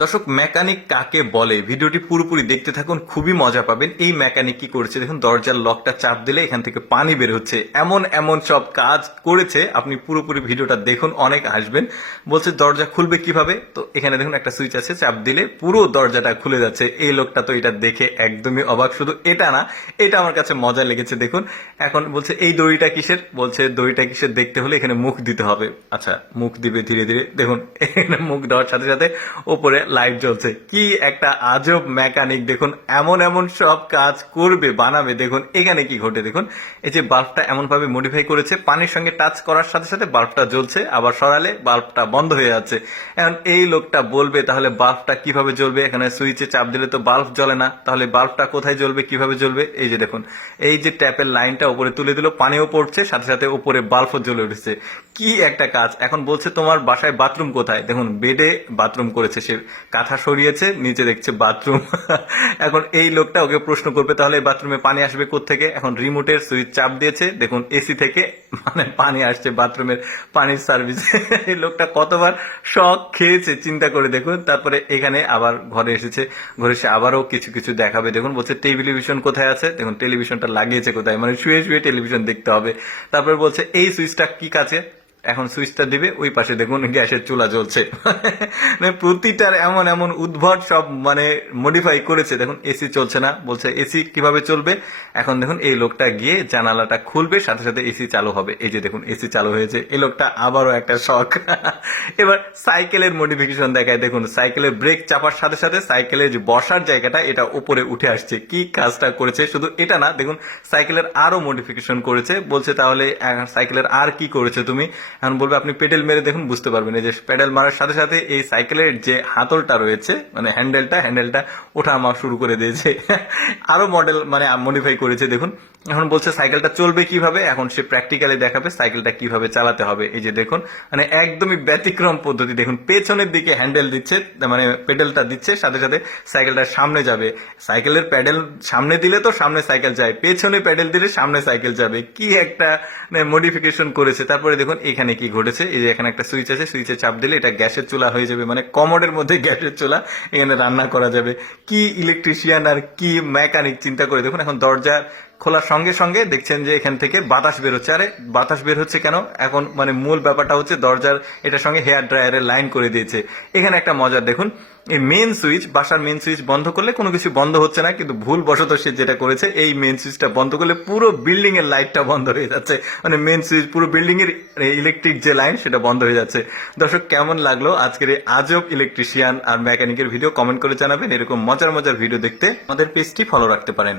দর্শক, মেকানিক কাকে বলে ভিডিওটি পুরোপুরি দেখতে থাকুন, খুবই মজা পাবেন। এই মেকানিক কি করেছে দেখুন, দরজার লকটা চাপ দিলে এখান থেকে পানি বের হচ্ছে, এমন এমন সব কাজ করেছে। আপনি পুরোপুরি ভিডিওটা দেখুন, অনেক আসবেন। বলছে দরজা খুলবে কিভাবে, তো এখানে দেখুন একটা সুইচ আছে, চাপ দিলে পুরো দরজাটা খুলে যাচ্ছে। এই লোকটা তো এটা দেখে একদমই অবাক। শুধু এটা না, এটা আমার কাছে মজা লেগেছে। দেখুন এখন বলছে এই দড়িটা কিসের, বলছে দড়িটা কিসের দেখতে হলে এখানে মুখ দিতে হবে। আচ্ছা, মুখ দিবে ধীরে ধীরে। দেখুন এখানে মুখ দেওয়ার সাথে সাথে ওপরে লাইট জ্বলছে। কি একটা আজব মেকানিক! দেখুন এমন এমন সব কাজ করবে, বানাবে। দেখুন এখানে কি ঘটে, দেখুন এই যে বাল্বটা এমন ভাবে মডিফাই করেছে, পানির সঙ্গে টাচ করার সাথে সাথে বাল্বটা জ্বলছে, আবার সরালে বাল্বটা বন্ধ হয়ে যাচ্ছে। এখন এই লোকটা বলবে তাহলে বাল্বটা কিভাবে জ্বলবে। এখানে সুইচে চাপ দিলে তো বাল্ব জ্বলে না, তাহলে বাল্বটা কোথায় জ্বলবে, কিভাবে জ্বলবে। এই যে দেখুন, এই যে ট্যাপের লাইনটা উপরে তুলে দিল, পানিও পড়ছে, সাথে সাথে উপরে বাল্বও জ্বলে উঠেছে। কি একটা কাজ! এখন বলছে তোমার বাসায় বাথরুম কোথায়। দেখুন বেডে বাথরুম করেছে, সে কাঁথা সরিয়েছে, নিচে দেখছে বাথরুম। এখন এই লোকটা ওকে প্রশ্ন করবে তাহলে বাথরুমে পানি আসবে কোত্থেকে। এখন রিমোটের সুইচ চাপ দিয়েছে, দেখুন এসি থেকে মানে পানি আসছে বাথরুমের পানির সার্ভিস। এই লোকটা কতবার শখ খেয়েছে চিন্তা করে দেখুন। তারপরে এখানে আবার ঘরে এসেছে, ঘরে এসে আবারও কিছু কিছু দেখাবে। দেখুন বলছে টেলিভিশন কোথায় আছে, দেখুন টেলিভিশনটা লাগিয়েছে কোথায়, মানে শুয়ে শুয়ে টেলিভিশন দেখতে হবে। তারপরে বলছে এই সুইচটা কি কাছে, এখন সুইচটা দিবে, ওই পাশে দেখুন গ্যাসের চুলা জ্বলছে। মানে প্রতিটার এমন এমন উদ্ভট সব মানে মডিফাই করেছে। দেখুন এসি চলছে না, বলছে এসি কিভাবে চলবে। এখন দেখুন এই লোকটা গিয়ে জানালাটা খুলবে, সাথে সাথে এসি চালু হবে। এই যে দেখুন এসি চালু হয়েছে। এই লোকটা আবারও একটা শখ। এবার সাইকেলের মডিফিকেশন দেখায়। দেখুন সাইকেলের ব্রেক চাপার সাথে সাথে সাইকেলের যে বসার জায়গাটা এটা উপরে উঠে আসছে। কি কাজটা করেছে! শুধু এটা না, দেখুন সাইকেলের আরো মডিফিকেশন করেছে। বলছে তাহলে সাইকেলের আর কি করেছে তুমি। এখন বলবে আপনি পেডেল মেরে দেখুন, বুঝতে পারবেন। এই যে পেডেল মারার সাথে সাথে এই সাইকেলের যে হাতলটা রয়েছে, মানে হ্যান্ডেলটা ওঠা আমার শুরু করে দিয়েছে। আরো মডেল মানে মডিফাই করেছে। দেখুন এখন বলছে সাইকেলটা চলবে কিভাবে, এখন সে প্র্যাকটিক্যালি দেখাবে সাইকেলটা কিভাবে চালাতে হবে। এই যে দেখুন মানে একদমই ব্যতিক্রম পদ্ধতি। দেখুন পেছনের দিকে হ্যান্ডেল দিচ্ছে, মানে পেডেলটা দিচ্ছে, সাথে সাথে সাইকেলটা সামনে যাবে। সাইকেলের প্যাডেল সামনে দিলে তো সামনে সাইকেল যায়, পেছনে প্যাডেল দিলে সামনে সাইকেল যাবে। কি একটা মডিফিকেশন করেছে। তারপরে দেখুন এখানে কি ঘটেছে, এই যে এখানে একটা সুইচ আছে, সুইচে চাপ দিলে এটা গ্যাসের চুলা হয়ে যাবে, মানে কমোডের মধ্যে গ্যাসের চুলা, এখানে রান্না করা যাবে। কি ইলেকট্রিশিয়ান আর কি মেকানিক চিন্তা করে দেখুন। এখন দরজা খোলার সঙ্গে সঙ্গে দেখছেন যে এখান থেকে বাতাস বের হচ্ছে। আরে বাতাস বের হচ্ছে কেন? এখন মানে মূল ব্যাপারটা হচ্ছে দরজার এটার সঙ্গে হেয়ার ড্রায়ারের লাইন করে দিয়েছে। এখানে একটা মজার দেখুন, এই মেন সুইচ, বাসার মেন সুইচ বন্ধ করলে কোনো কিছু বন্ধ হচ্ছে না, কিন্তু ভুল বশত সে যেটা করেছে এই মেন সুইচটা বন্ধ করলে পুরো বিল্ডিং এর লাইটটা বন্ধ হয়ে যাচ্ছে। মানে মেন সুইচ পুরো বিল্ডিং এর ইলেকট্রিক যে লাইন সেটা বন্ধ হয়ে যাচ্ছে। দর্শক কেমন লাগলো আজকের এই আজব ইলেকট্রিশিয়ান আর মেকানিকের ভিডিও? কমেন্ট করে জানাবেন। এরকম মজার মজার ভিডিও দেখতে আমাদের পেজটি ফলো রাখতে পারেন।